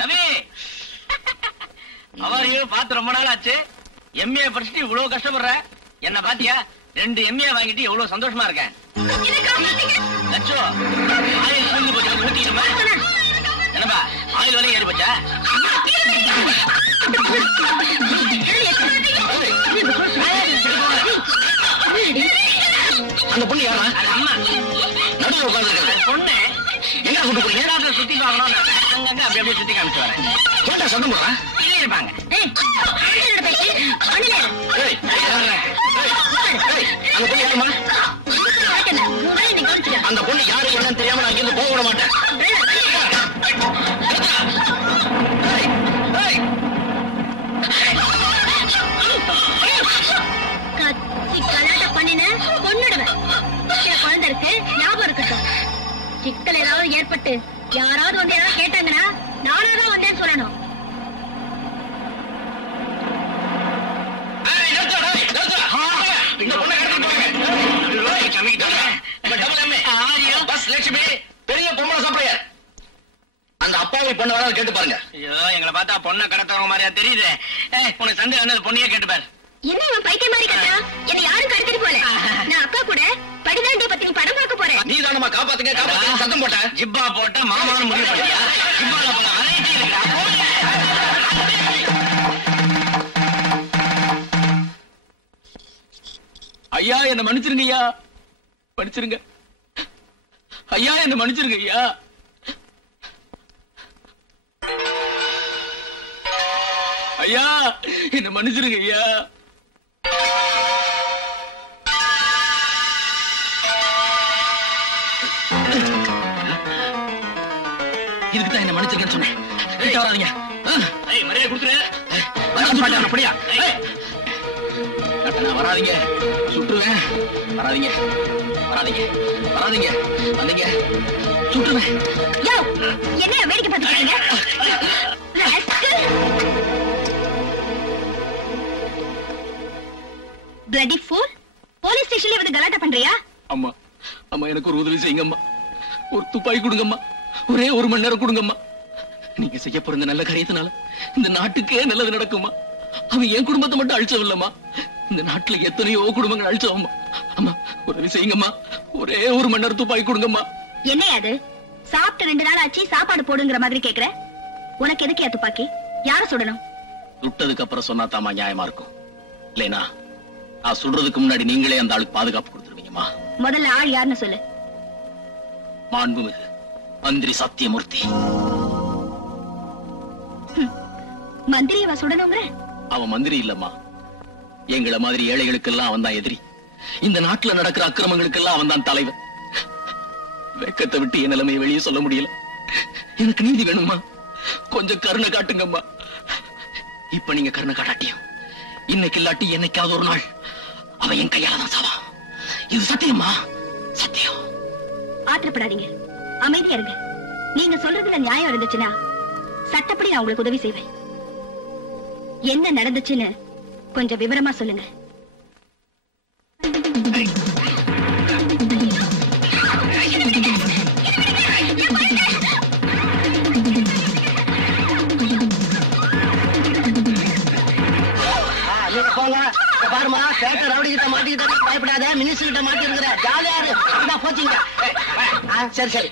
ரவி அவரையும் பார்த்து ரொம்ப நாள் ஆச்சு. எம்ஏ படிச்சுட்டு இவ்வளவு கஷ்டப்படுற, என்ன பாத்தியா? 2 எம்ஏ வாங்கிட்டு எவ்வளவு சந்தோஷமா இருக்கேன். லட்சோ ஆயில் தூங்கி போச்சு, ஊட்டிடுமா? என்னப்பா ஆயில் விலை ஏறி போச்சா? அந்த பொண்ணு யாரா? அம்மா நடுவில் உட்கார்ந்து பொண்ணு. என்ன கூட்டு போறீங்க? ஏதாவது சுத்தி பார்க்கணும், அங்கங்க அப்படி அப்படியே சுத்தி காமிச்சு வரேன். கேட்டா சத்தம் போடுறேன். இல்லை இருப்பாங்க. அந்த பொண்ணு யாருமா? அந்த பொண்ணு யாரு என்னன்னு தெரியாம நான் இங்கிருந்து போக விட மாட்டேன். குழந்தை இருக்கு, ஞாபகம் இருக்கட்டும். சிக்கல் ஏதாவது ஏற்பட்டு யாராவது வந்து ஏதாவது கேட்டாங்கன்னா நானாதான் வந்தேன்னு சொல்லணும். பெரிய பொம்பளை சப்ளையர். அந்த அப்பாவை பொண்ணு வர கேட்டு பாருங்க. ஐயோ, எங்களை பார்த்தா பொண்ணை கடத்தவங்க மாதிரியா தெரியுது. உனக்கு சந்தேகம் வந்து பொண்ணையே கேட்டு பாரு. என்ன இவன் பைத்தியம் மாதிரி கட்டா? என்ன யாரும் கடத்திட்டு போல. நான் அக்கா கூட படிதாண்டிய பத்தி படம் பார்க்க போறேன். நீ தானமா காப்பாத்துங்க காப்பாத்துங்க சத்தம் போட்ட. ஜிப்பா போட்ட மாமான்னு முடிவு பண்ணியா? ஜிப்பால போன அரைட்டி இருக்கா? ஐயா என்ன மன்னிச்சிருங்க ஐயா, மன்னிச்சிருங்க ஐயா, என்ன மன்னிச்சிருங்க ஐயா. ஐயா என்ன மன்னிச்சிருங்க ஐயா. இதுக்குதான் என்ன மன்னிச்சிருக்கேன்னு சொன்னேன். வராதீங்க. மரியாதை கொடுத்துரு. அப்படியா? வராதீங்க, சுட்டுருவேன். வராதீங்க வராதீங்க வராதீங்க, வந்தீங்க சுட்டுருவேன். என்ன வேடிக்கை பார்த்துக்கிறீங்க? பிளடி ஃபூல், போலீஸ் ஸ்டேஷன்ல வந்து கலாட்டா பண்றியா? அம்மா அம்மா எனக்கு ஒரு உதவி செய்யுங்கம்மா. ஒரு துப்பாக்கி கொடுங்கம்மா, ஒரே 1 மணி நேரம் கொடுங்கம்மா. நீங்க செய்ய போற இந்த நல்ல காரியத்தினால இந்த நாட்டுக்கே நல்லது நடக்குமா? அவன் என் குடும்பத்தை மட்டும் அழிச்சவில்லம்மா, இந்த நாட்டுல எத்தனையோ குடும்பங்கள் அழிச்சவம்மா. அம்மா உதவி செய்யுங்கம்மா, ஒரே 1 மணி நேரம் துப்பாக்கி கொடுங்கம்மா. என்ன அது? சாப்பிட்டு 2 நாள் ஆச்சு, சாப்பாடு போடுங்கிற மாதிரி கேக்குற. உனக்கு எதுக்கு துப்பாக்கி? யார சுடணும்? சுட்டதுக்கு அப்புறம் சொன்னா தாமா நியாயமா இருக்கும். இல்லைனா நான் சுடுறதுக்கு முன்னாடி நீங்களே அந்த ஆளுக்கு பாதுகாப்பு கொடுத்துருவீங்கம்மா. முதல்ல ஆள் யாருன்னு சொல்லு. மாண்புமிகு மந்திரி சத்தியமூர்த்தி. மந்திரியவா சுடணுங்கிற? அவன் மந்திரி இல்லம்மா, எங்களை மாதிரி ஏழைகளுக்கெல்லாம் அவன் தான் எதிரி. இந்த நாட்டுல நடக்கிற அக்கிரமங்களுக்கெல்லாம் அவன் தான் தலைவன். வெக்கத்தை விட்டு என் நிலைமையை வெளியே சொல்ல முடியல. எனக்கு நீதி வேணுமா? கொஞ்சம் கருணை காட்டுங்கம்மா. இப்ப நீங்க கருணை காட்டாட்டியும் இன்னைக்கு இல்லாட்டி என்னைக்காவது ஒரு நாள் அவன் என் கையால தான் சாவான். இது சத்தியம்மா, சத்தியம். ஆத்திரப்படாதீங்க, அமைதியா இருங்க. நீங்க சொல்றதுல நியாயம் இருந்துச்சுன்னா சட்டப்படி நான் உங்களுக்கு உதவி செய்வேன். என்ன நடந்துச்சுன்னு கொஞ்சம் விவரமா சொல்லுங்க. பாருமா, கேட்ட ரவுடி கிட்ட மாட்டிக்கிட்ட பயப்படாத, மினிஸ்டர் கிட்ட மாட்டி இருக்கிற ஜாலியா இரு. போச்சுங்க. சரி சரி.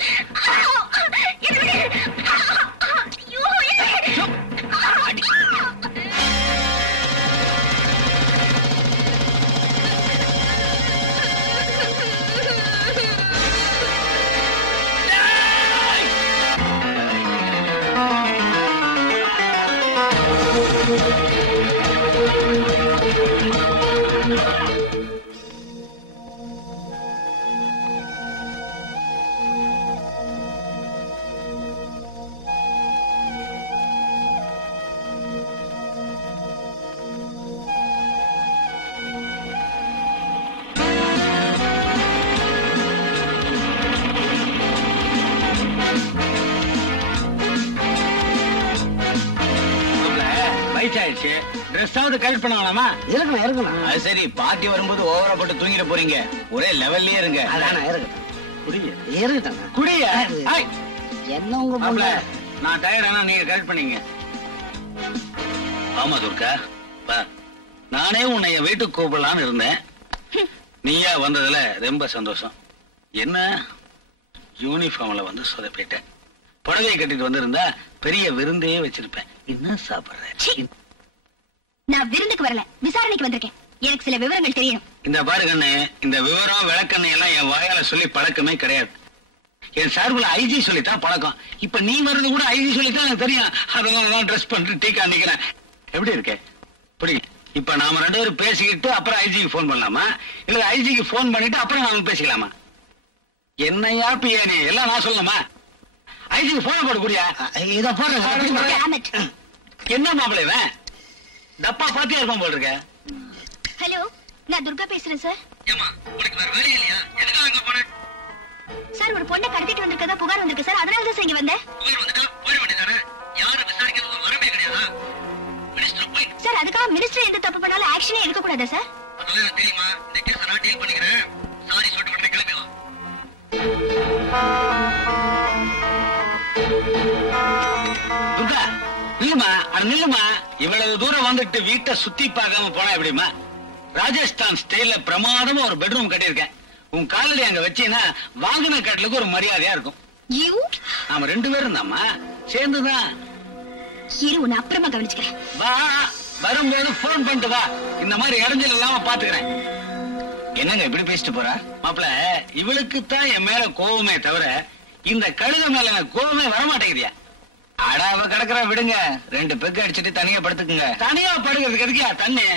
வயசாயிடுச்சு, ட்ரெஸ்ஸாவது கரெக்ட் பண்ண வேணாமா? இருக்கணும் இருக்கணும். அது சரி, பார்ட்டி வரும்போது ஓவரா போட்டு தூங்கிட போறீங்க. ஒரே லெவல்லயே இருங்க. அதான இருக்கட்டும். குடிய இருக்கட்டும். குடிய என்ன உங்க நான் டயர்டானா நீங்க கரெக்ட் பண்ணீங்க. ஆமா துர்கா, நானே உன்னை வீட்டுக்கு கூப்பிடலான்னு இருந்தேன். நீயா வந்ததுல ரொம்ப சந்தோஷம். என்ன யூனிஃபார்ம்ல வந்து சொதப்பிட்டேன். புடவை கட்டிட்டு வந்திருந்தா பெரிய விருந்தையே வச்சிருப்பேன். என்ன சாப்பிடுறேன்? நான் விருந்துக்கு வரல, விசாரணைக்கு வந்திருக்கேன். எனக்கு சில விவரங்கள் தெரியணும். இந்த பாருங்கண்ணே, இந்த விவரம் விளக்கண்ணை எல்லாம் என் வாயால சொல்லி பழக்கமே கிடையாது. என் சார்புல ஐஜி சொல்லித்தான் பழக்கம். இப்ப நீ வர்றது கூட ஐஜி சொல்லித்தான் எனக்கு தெரியும். அதனாலதான் ட்ரெஸ் பண்ணிட்டு டீக்கா நிக்கிறேன். எப்படி இருக்கே? புரியுது. இப்ப நாம 2 பேரும் பேசிக்கிட்டு அப்புறம் ஐஜிக்கு போன் பண்ணலாமா, இல்ல ஐஜிக்கு போன் பண்ணிட்டு அப்புறம் நாம பேசிக்கலாமா? என்னையா பியானி எல்லாம் நான் சொல்லணுமா? ஐஜிக்கு போன போட கூடியா? இத போடுற என்ன மாப்பிள்ளை இவன் டப்பா பாத்தியா இருப்பான் போல் இருக்க. ஹலோ, நான் துர்கா பேசுறேன் சார். ஏமா உனக்கு வேற வேலை இல்லையா? எதுக்கு அங்க போன? சார், ஒரு பொண்ணை கடத்திட்டு வந்திருக்கதா புகார் வந்திருக்கு சார். அதனால தான் இங்க வந்தேன். புகார் வந்துட்டா போய் வேண்டியதானே? யாரை விசாரிக்கிறது ஒரு வரமே கிடையாதா? மினிஸ்டர் போய் சார், அதுக்காக மினிஸ்டர் எந்த தப்பு பண்ணாலும் ஆக்ஷனே எடுக்க கூடாதா சார்? அதெல்லாம் எனக்கு தெரியுமா. இந்த கேஸை நான் டீல் பண்ணிக்கிறேன். சாரி சொல்லிட்டு உடனே கிளம்பி வா. துர்கா நில்லுமா, அது நில்லுமா. இவ்வளவு தூரம் வந்துட்டு வீட்டை சுத்தி பார்க்காம போனா எப்படிமா? ராஜஸ்தான் ஸ்டைல பிரமாதமா ஒரு பெட்ரூம் கட்டியிருக்கேன். உன் காலடி அங்க வச்சீங்கன்னா வாங்கின கட்டலுக்கு ஒரு மரியாதையா இருக்கும். நாம 2 பேரும் தாம்மா, சேர்ந்துதான். இரு, உன்னை அப்புறமா கவனிச்சுக்கிறேன். வா, வரும்போது போன் பண்ணிட்டு வா. இந்த மாதிரி இடைஞ்சல் இல்லாம பாத்துக்கிறேன். என்னங்க இப்படி பேசிட்டு போறா? மாப்பிள, இவளுக்கு தான் என் மேல கோவமே தவிர இந்த கழுத மேல எனக்கு கோவமே வரமாட்டேங்குதியா? அடாவ கிடக்குற விடுங்க. 2 பெக்கு அடிச்சுட்டு தனியா படுத்துக்குங்க. தனியா படுக்கிறதுக்கு எதுக்கியா தண்ணி?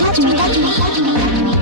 Touch me, touch me, touch me.